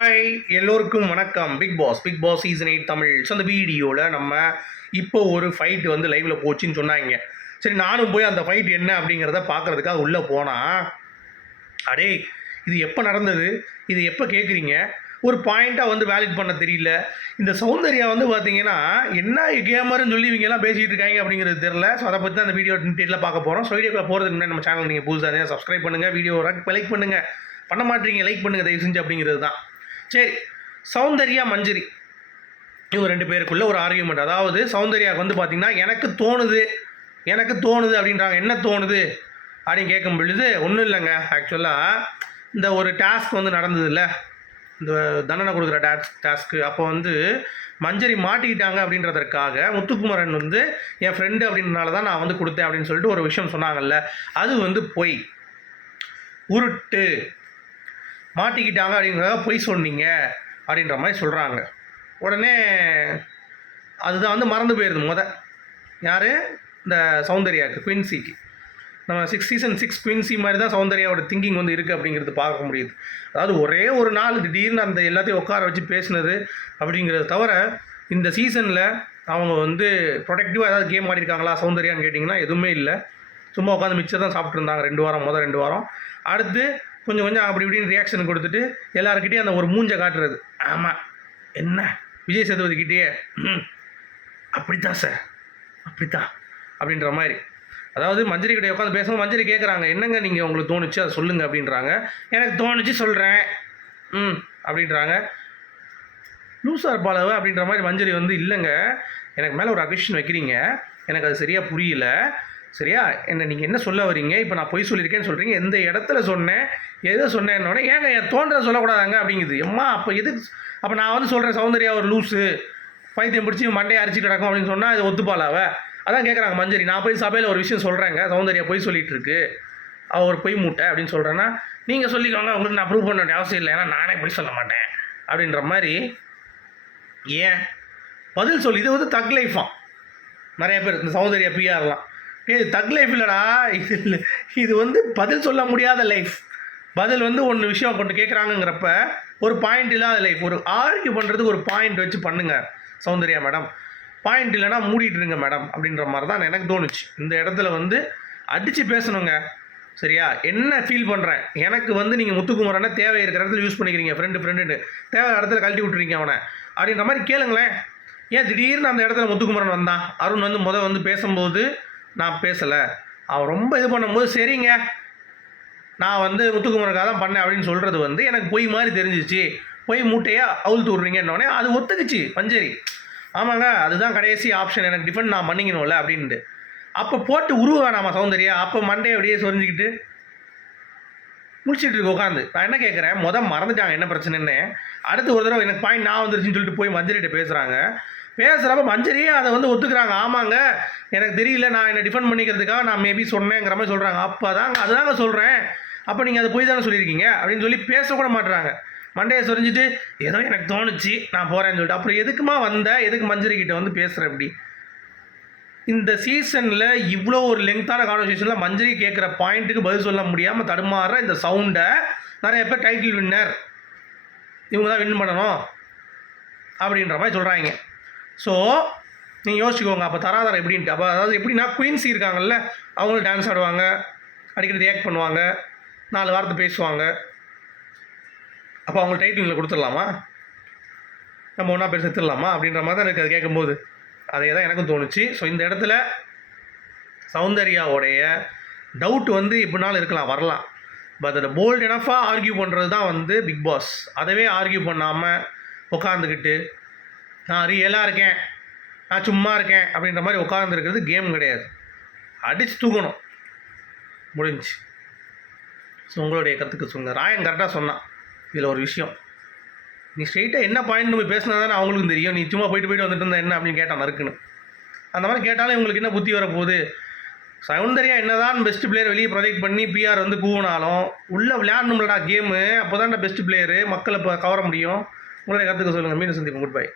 Hi எல்லோருக்கும் வணக்கம். Bigg Boss Bigg Boss season eight Tamil. So அந்த வீடியோவில் நம்ம இப்போ ஒரு ஃபைட் வந்து லைவில் போச்சுன்னு சொன்னாங்க. சரி நானும் போய் அந்த ஃபைட் என்ன அப்படிங்கிறத பார்க்குறதுக்காக உள்ளே போனால் அடே இது எப்போ நடந்தது? இது எப்போ கேட்குறீங்க ஒரு பாயிண்ட்டாக வந்து வேலிட் பண்ண தெரியல. இந்த சௌந்தர்யா வந்து பார்த்தீங்கன்னா என்ன கேமருன்னு சொல்லி இவங்கெல்லாம் பேசிகிட்டு இருக்காங்க? அப்படிங்கிறது தெரில ஸோ அதை பற்றி தான் அந்த வீடியோ டீட்டெயிலாக பார்க்க போகிறோம் ஸோ வீடியோக்குள்ள போகிறதுக்கு முன்னாடி நம்ம சேனல் நீங்கள் புதுசாக சப்ஸ்கிரைப் பண்ணுங்கள் வீடியோ லைக் பண்ணுங்கள் பண்ண மாட்டீங்க லைக் பண்ணுங்கள் தயவு செஞ்சு அப்படிங்கிறது தான். சரி சௌந்தர்யா மஞ்சரி. இவங்க ரெண்டு பேருக்குள்ளே ஒரு ஆர்கியூமெண்ட் அதாவது சௌந்தர்யாவுக்கு வந்து பார்த்திங்கன்னா எனக்கு தோணுது எனக்கு தோணுது அப்படின்றாங்க. என்ன தோணுது அப்படின்னு கேட்கும் பொழுது ஒன்றும் இல்லைங்க. ஆக்சுவலாக இந்த ஒரு டாஸ்க் வந்து நடந்ததுல்ல. இந்த தண்டனை கொடுக்குற டாஸ்க் டாஸ்க்கு அப்போ வந்து மஞ்சரி மாட்டிக்கிட்டாங்க அப்படின்றதற்காக முத்துக்குமரன் வந்து என் ஃப்ரெண்டு அப்படின்றனால தான் நான் வந்து கொடுத்தேன் அப்படின்னு சொல்லிட்டு ஒரு விஷயம் சொன்னாங்கல்ல. அது வந்து பொய். உருட்டு. மாட்டிக்கிட்டாங்க அப்படிங்கிறத பொய் சொன்னீங்க அப்படின்ற மாதிரி சொல்கிறாங்க உடனே அதுதான் வந்து மறந்து போயிடுது முத. யார்? இந்த சௌந்தர்யாவுக்கு குயின்சிக்கு நம்ம சிக்ஸ் சீசன் சிக்ஸ் குயின்சி மாதிரி தான் சௌந்தர்யாவோட திங்கிங் வந்து இருக்குது அப்படிங்கிறது பார்க்க முடியுது. அதாவது ஒரே ஒரு நாள் திடீர்னு அந்த எல்லாத்தையும் உட்கார வச்சு பேசினது அப்படிங்கிறத தவிர இந்த சீசனில் அவங்க வந்து ப்ரொடக்டிவாக ஏதாவது கேம் ஆடிருக்காங்களா சௌந்தர்யான்னு கேட்டிங்கன்னா எதுவுமே இல்லை. சும்மா உட்காந்து மிச்சர் தான் சாப்பிட்ருந்தாங்க ரெண்டு வாரம் முதல் ரெண்டு வாரம். அடுத்து கொஞ்சம் கொஞ்சம் அப்படி இப்படின்னு ரியாக்ஷன் கொடுத்துட்டு எல்லாருக்கிட்டேயும் அந்த ஒரு மூஞ்சை காட்டுறது. ஆமாம் என்ன? விஜய் சேதுபதிக்கிட்டேயே ம் அப்படித்தான் சார் அப்படித்தான் அப்படின்ற மாதிரி. அதாவது மஞ்சரி கிட்டே உட்காந்து பேசும்போது மஞ்சரி கேட்குறாங்க என்னங்க நீங்கள் உங்களுக்கு தோணுச்சு? அதை சொல்லுங்கள் அப்படின்றாங்க. எனக்கு தோணுச்சு சொல்கிறேன் ம் அப்படின்றாங்க. லூசா இருப்பாளவு? அப்படின்ற மாதிரி மஞ்சரி வந்து இல்லைங்க எனக்கு மேலே ஒரு அபிஷன் வைக்கிறீங்க. எனக்கு அது சரியாக புரியல. சரியா? என்ன நீங்கள் என்ன சொல்ல வரீங்க இப்போ நான் பொய் சொல்லியிருக்கேன்னு சொல்கிறீங்க எந்த இடத்துல சொன்னேன் எதை சொன்னேன்னோட ஏங்க என் தோன்றதை சொல்லக்கூடாதாங்க அப்படிங்குது. எம்மா அப்போ எதுக்கு அப்போ நான் வந்து சொல்கிறேன் சௌந்தர்யா ஒரு லூஸு பைத்தியம் பிடிச்சி மண்டையை அரிச்சு கிடக்கும் அப்படின்னு சொன்னால் அது ஒத்துப்பாளாவ? அதான் கேட்குறாங்க மஞ்சரி. நான் போய் சபையில் ஒரு விஷயம் சொல்கிறேங்க சௌந்தர்யா பொய் சொல்லிகிட்டு இருக்கு அவ ஒரு பொய் மூட்டை அப்படின்னு சொல்கிறேன்னா நீங்கள் சொல்லிக்கோங்க உங்களுக்கு நான் ப்ரூவ் பண்ண வேண்டிய அவசியம் இல்லை. ஏன்னா நானே பொய் சொல்ல மாட்டேன். அப்படின்ற மாதிரி ஏன்? பதில் சொல்லி இது வந்து தக் லைஃபாம் நிறைய பேர் இந்த சௌந்தர்யா பிஆர்லாம் இது தக் லைஃப் இல்லைடா. இது இல்லை இது வந்து பதில் சொல்ல முடியாத லைஃப் பதில் வந்து ஒன்று விஷயம் கொண்டு கேட்குறாங்கங்கிறப்ப ஒரு பாயிண்ட் இல்லாத லைஃப் ஒரு ஆர்கியூ பண்ணுறதுக்கு ஒரு பாயிண்ட் வச்சு பண்ணுங்கள் சௌந்தர்யா மேடம் பாயிண்ட் இல்லைன்னா மூடிட்டு இருங்க மேடம் அப்படின்ற மாதிரி தான் எனக்கு தோணுச்சு. இந்த இடத்துல வந்து அடித்து பேசணுங்க. சரியா? என்ன ஃபீல் பண்ணுறேன் எனக்கு வந்து நீங்கள் முத்துக்குமரனை தேவை இருக்கிற இடத்துல யூஸ் பண்ணிக்கிறீங்க ஃப்ரெண்டு ஃப்ரெண்டுன்னு தேவை இடத்துல கழட்டி விட்டுறீங்க அவனை. அப்படின்ற மாதிரி கேளுங்களேன். ஏன் திடீர்னு அந்த இடத்துல முத்துக்குமரன் வந்தான்? அருண் வந்து முத வந்து பேசும்போது நான் பேசலை. அவன் ரொம்ப இது பண்ணும்போது சரிங்க. நான் வந்து முத்துக்குமரனுக்காக தான் பண்ணேன் அப்படின்னு சொல்கிறது வந்து எனக்கு பொய் மாதிரி தெரிஞ்சிச்சு. பொய் மூட்டையாக அவுழ்த்து விட்றீங்கன்னொடனே அது ஒத்துக்குச்சு பஞ்சரி ஆமாங்க அதுதான் கடைசி ஆப்ஷன் எனக்கு டிஃபெண்ட் நான் பண்ணிக்கணும்ல அப்படின்ட்டு அப்போ போட்டு உருவ வேணாமா சௌந்தர்யா? அப்போ மண்டையை அப்படியே சொரிஞ்சிக்கிட்டு முடிச்சுட்டு இருக்கு உட்காந்து நான் என்ன கேட்குறேன் மொதல் மறந்துட்டாங்க என்ன பிரச்சனைன்னு. அடுத்து ஒரு தடவை எனக்கு பாயிண்ட் நான் வந்துருச்சுன்னு சொல்லிட்டு போய் மஞ்சரிட்ட பேசுகிறாங்க பேசுகிறப்ப மஞ்சரியே அதை வந்து ஒத்துக்கிறாங்க. ஆமாங்க எனக்கு தெரியல நான் என்னை டிஃபெண்ட் பண்ணிக்கிறதுக்காக நான் மேபி சொன்னேங்கிற மாதிரி சொல்கிறாங்க அப்போ தாங்க அதுதாங்க சொல்கிறேன் அப்போ நீங்கள் அதை போய் தானே சொல்லியிருக்கீங்க? அப்படின்னு சொல்லி பேசக்கூட மாட்டுறாங்க மண்டையை சொரிஞ்சிட்டு ஏதோ எனக்கு தோணுச்சு நான் போகிறேன்னு சொல்லிட்டு. அப்புறம் எதுக்குமா வந்த? எதுக்கு மஞ்சரி கிட்ட வந்து பேசுகிறேன் அப்படி இந்த சீசனில் இவ்வளோ ஒரு லெங்க்த்தான கான்வர்சேஷனில் மஞ்சரி கேட்குற பாயிண்ட்டுக்கு பதில் சொல்ல முடியாமல் தடுமாறுற இந்த சவுண்டை நிறைய பேர் டைட்டில் வின்னர் இவங்க தான் வின் பண்ணணும் அப்படின்ற மாதிரி சொல்கிறாங்க ஸோ நீங்கள் யோசிச்சுக்கோங்க அப்போ தராதரம் எப்படின்ட்டு. அப்போ அதாவது எப்படின்னா குயின்ஸி இருக்காங்கல்ல அவங்களும் டான்ஸ் ஆடுவாங்க அடிக்கடி ரியாக்ட் பண்ணுவாங்க நாலு வாரத்தை பேசுவாங்க. அப்போ அவங்க டைட்டில் கொடுத்துடலாமா? நம்ம ஒன்றா பேர் செத்துடலாமா? அப்படின்ற மாதிரி தான் எனக்கு அது கேட்கும்போது. அதே தான் எனக்கும் தோணுச்சு. ஸோ இந்த இடத்துல சௌந்தர்யாவுடைய டவுட் வந்து எப்படினாலும் இருக்கலாம் வரலாம். பட் அதை போல்ட் எனஃபாக ஆர்கியூ பண்ணுறது தான் வந்து பிக் பாஸ் அதவே ஆர்கியூ பண்ணாமல் உட்காந்துக்கிட்டு நான் ரியலாக இருக்கேன். நான் சும்மா இருக்கேன். அப்படின்ற மாதிரி உட்காந்துருக்கிறது கேம் கிடையாது. அடித்து தூக்கணும். முடிஞ்சு ஸோ உங்களுடைய கருத்துக்கு சொல்லுங்கள் ராயன் கரெக்டாக சொன்னான். இதில் ஒரு விஷயம். நீ ஸ்ட்ரெயிட்டாக என்ன பாயிண்ட் நம்ம பேசினா தானே அவங்களுக்கும் தெரியும். நீ சும்மா போயிட்டு போயிட்டு வந்துட்டு இருந்தா என்ன அப்படின்னு கேட்டான் நறுக்குன்னு. அந்த மாதிரி கேட்டாலும் உங்களுக்கு என்ன புத்தி வரப்போகுது? சௌந்தர்யா என்னதான் பெஸ்ட் பிளேயர் வெளியே ப்ரொஜெக்ட் பண்ணி பிஆர் வந்து கூவினாலும் உள்ளே விளையாடணும்லடா கேமு அப்போ தான் பெஸ்ட் பிளேயரு மக்களை இப்போ கவர முடியும். உங்களுடைய கருத்துக்க சொல்லுங்கள் மீண்டும் சந்திப்போம். Good bye